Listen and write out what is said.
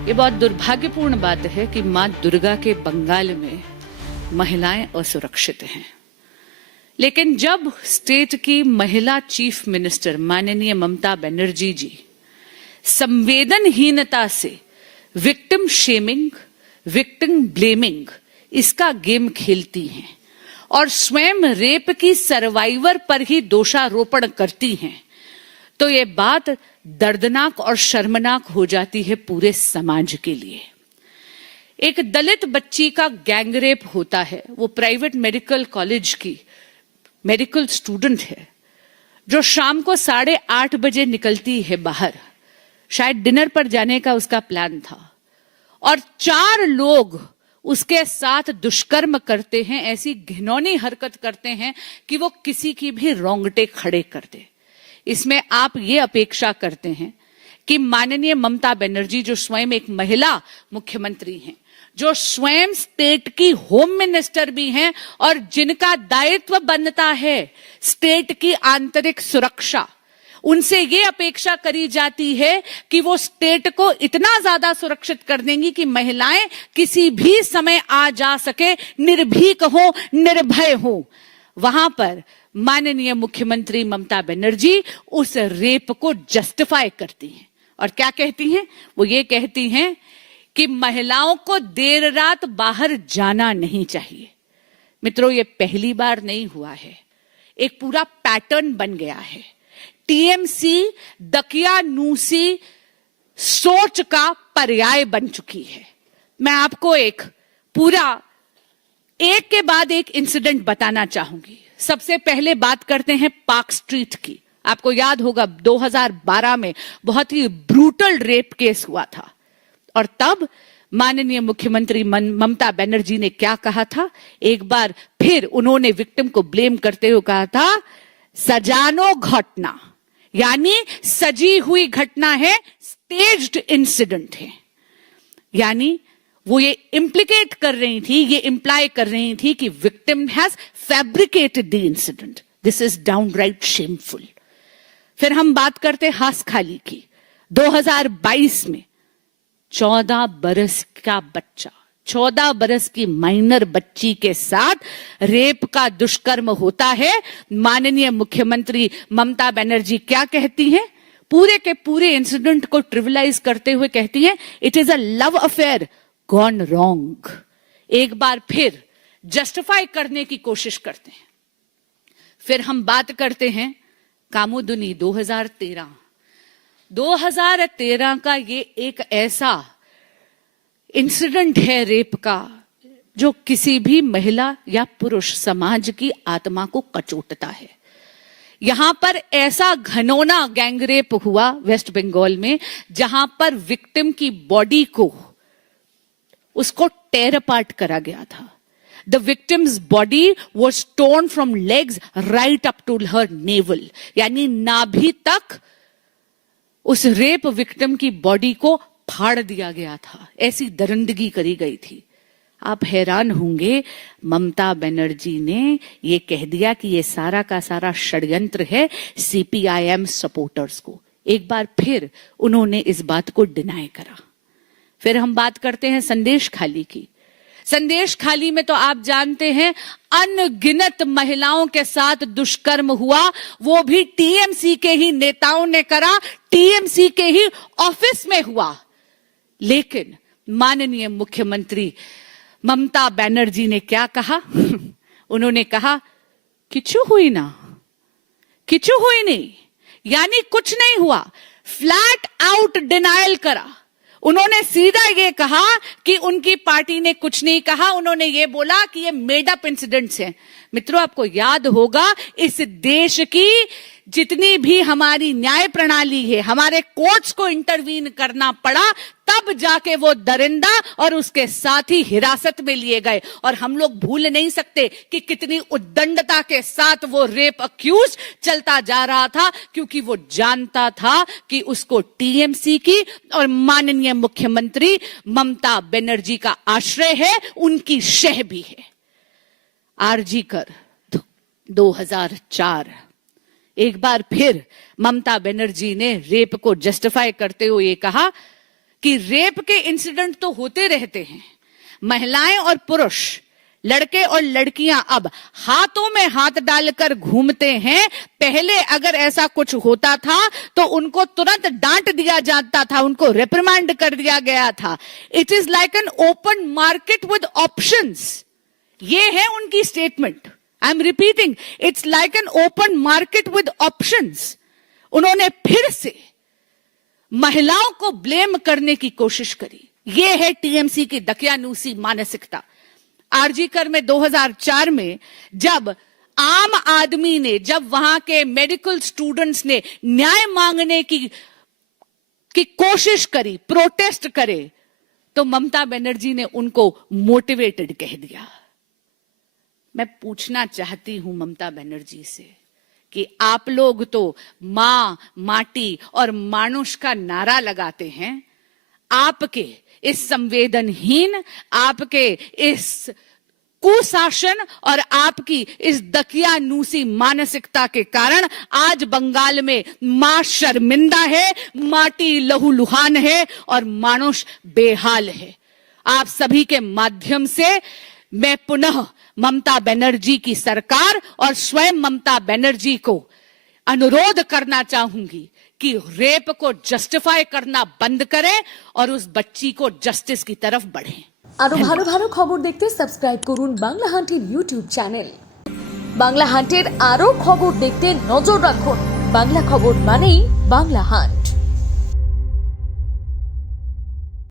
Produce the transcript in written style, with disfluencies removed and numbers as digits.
ये बहुत दुर्भाग्यपूर्ण बात है कि मां दुर्गा के बंगाल में महिलाएं असुरक्षित हैं। लेकिन जब स्टेट की महिला चीफ मिनिस्टर माननीय ममता बनर्जी जी संवेदनहीनता से विक्टिम शेमिंग, विक्टिम ब्लेमिंग इसका गेम खेलती हैं और स्वयं रेप की सर्वाइवर पर ही दोषारोपण करती हैं, तो ये बात दर्दनाक और शर्मनाक हो जाती है पूरे समाज के लिए। एक दलित बच्ची का गैंगरेप होता है, वो प्राइवेट मेडिकल कॉलेज की मेडिकल स्टूडेंट है जो शाम को 8:30 बजे निकलती है बाहर, शायद डिनर पर जाने का उसका प्लान था, और 4 लोग उसके साथ दुष्कर्म करते हैं, ऐसी घिनौनी हरकत करते हैं कि वो किसी की भी रोंगटे खड़े कर दे। इसमें आप ये अपेक्षा करते हैं कि माननीय ममता बनर्जी जो स्वयं एक महिला मुख्यमंत्री हैं, जो स्वयं स्टेट की होम मिनिस्टर भी हैं और जिनका दायित्व बनता है स्टेट की आंतरिक सुरक्षा, उनसे ये अपेक्षा करी जाती है कि वो स्टेट को इतना ज्यादा सुरक्षित कर देंगी कि महिलाएं किसी भी समय आ जा सके, निर्भीक हो, निर्भय हो। वहां पर माननीय मुख्यमंत्री ममता बनर्जी उस रेप को जस्टिफाई करती हैं और क्या कहती हैं? वो ये कहती हैं कि महिलाओं को देर रात बाहर जाना नहीं चाहिए। मित्रों, ये पहली बार नहीं हुआ है, एक पूरा पैटर्न बन गया है। टीएमसी दकियानूसी सोच का पर्याय बन चुकी है। मैं आपको एक के बाद एक इंसिडेंट बताना चाहूंगी। सबसे पहले बात करते हैं पार्क स्ट्रीट की। आपको याद होगा 2012 में बहुत ही ब्रूटल रेप केस हुआ था और तब माननीय मुख्यमंत्री ममता बनर्जी ने क्या कहा था? एक बार फिर उन्होंने विक्टिम को ब्लेम करते हुए कहा था, सजानो घटना, यानी सजी हुई घटना है, स्टेज्ड इंसिडेंट है। यानी वो ये इंप्लीकेट कर रही थी, ये इंप्लाई कर रही थी कि victim has fabricated the incident. This is downright shameful. फिर हम बात करते हासखाली की। 2022 में 14 बरस का बच्चा, 14 बरस की माइनर बच्ची के साथ रेप का दुष्कर्म होता है। माननीय मुख्यमंत्री ममता बनर्जी क्या कहती हैं? पूरे के पूरे इंसिडेंट को ट्रिविलाइज करते हुए कहती हैं, it is a love affair gone wrong. एक बार फिर जस्टिफाई करने की कोशिश करते हैं। फिर हम बात करते हैं कामुदुनी 2013 का ये एक ऐसा इंसिडेंट है रेप का जो किसी भी महिला या पुरुष समाज की आत्मा को कचोटता है। यहां पर ऐसा घनौना गैंगरेप हुआ वेस्ट बंगाल में, जहां पर विक्टिम की बॉडी को उसको टेयर अपार्ट करा गया था। The victim's body was torn from legs right up to her navel, यानी नाभि तक उस रेप विक्टिम की बॉडी को फाड़ दिया गया था। ऐसी दरिंदगी करी गई थी। आप हैरान होंगे, ममता बनर्जी ने ये कह दिया कि ये सारा का सारा षड्यंत्र है सीपीआईएम सपोर्टर्स को। एक बार फिर उन्होंने इस बात को डिनाई करा। फिर हम बात करते हैं संदेश खाली की। संदेश खाली में तो आप जानते हैं अनगिनत महिलाओं के साथ दुष्कर्म हुआ, वो भी टीएमसी के ही नेताओं ने करा, टीएमसी के ही ऑफिस में हुआ। लेकिन माननीय मुख्यमंत्री ममता बनर्जी ने क्या कहा? उन्होंने कहा किचु हुई ना, किचु हुई नहीं, यानी कुछ नहीं हुआ। फ्लैट आउट डिनायल करा। उन्होंने सीधा ये कहा कि उनकी पार्टी ने कुछ नहीं कहा, उन्होंने ये बोला कि ये मेड अप इंसिडेंट्स हैं। मित्रों, आपको याद होगा इस देश की जितनी भी हमारी न्याय प्रणाली है, हमारे कोर्ट्स को इंटरवीन करना पड़ा, तब जाके वो दरिंदा और उसके साथी हिरासत में लिए गए। और हम लोग भूल नहीं सकते कि कितनी उद्दंडता के साथ वो रेप अक्यूज चलता जा रहा था, क्योंकि वो जानता था कि उसको टीएमसी की और माननीय मुख्यमंत्री ममता बनर्जी का आश्रय है, उनकी शह भी है। आरजी कर 2004, एक बार फिर ममता बनर्जी ने रेप को जस्टिफाई करते हुए कहा कि रेप के इंसिडेंट तो होते रहते हैं, महिलाएं और पुरुष, लड़के और लड़कियां अब हाथों में हाथ डालकर घूमते हैं। पहले अगर ऐसा कुछ होता था तो उनको तुरंत डांट दिया जाता था, उनको रिप्रिमांड कर दिया गया था। It is like an open market with options. ये है उनकी statement. I am repeating, it's like an open market with options. उन्होंने फिर से महिलाओं को ब्लेम करने की कोशिश करी। ये है टीएमसी की दकियानूसी मानसिकता। आरजीकर में 2004 में जब आम आदमी ने, जब वहां के मेडिकल स्टूडेंट्स ने न्याय मांगने की कोशिश करी, प्रोटेस्ट करे, तो ममता बनर्जी ने उनको मोटिवेटेड कह दिया। मैं पूछना चाहती हूं ममता बनर्जी से कि आप लोग तो मां, माटी और मानुष का नारा लगाते हैं। आपके इस संवेदनहीन, आपके इस कुशासन और आपकी इस दकियानूसी मानसिकता के कारण आज बंगाल में मां शर्मिंदा है, माटी लहूलुहान है और मानुष बेहाल है। आप सभी के माध्यम से मैं पुनः ममता बनर्जी की सरकार और स्वयं ममता बनर्जी को अनुरोध करना चाहूंगी कि रेप को जस्टिफाई करना बंद करें और उस बच्ची को जस्टिस की तरफ बढ़ें। আরো ভালো ভালো খবর দেখতে সাবস্ক্রাইব করুন বাংলা হান্টের ইউটিউব চ্যানেল। বাংলা হান্টের আরো খবর দেখতে নজর রাখুন। বাংলা খবর মানেই বাংলা হান্ট।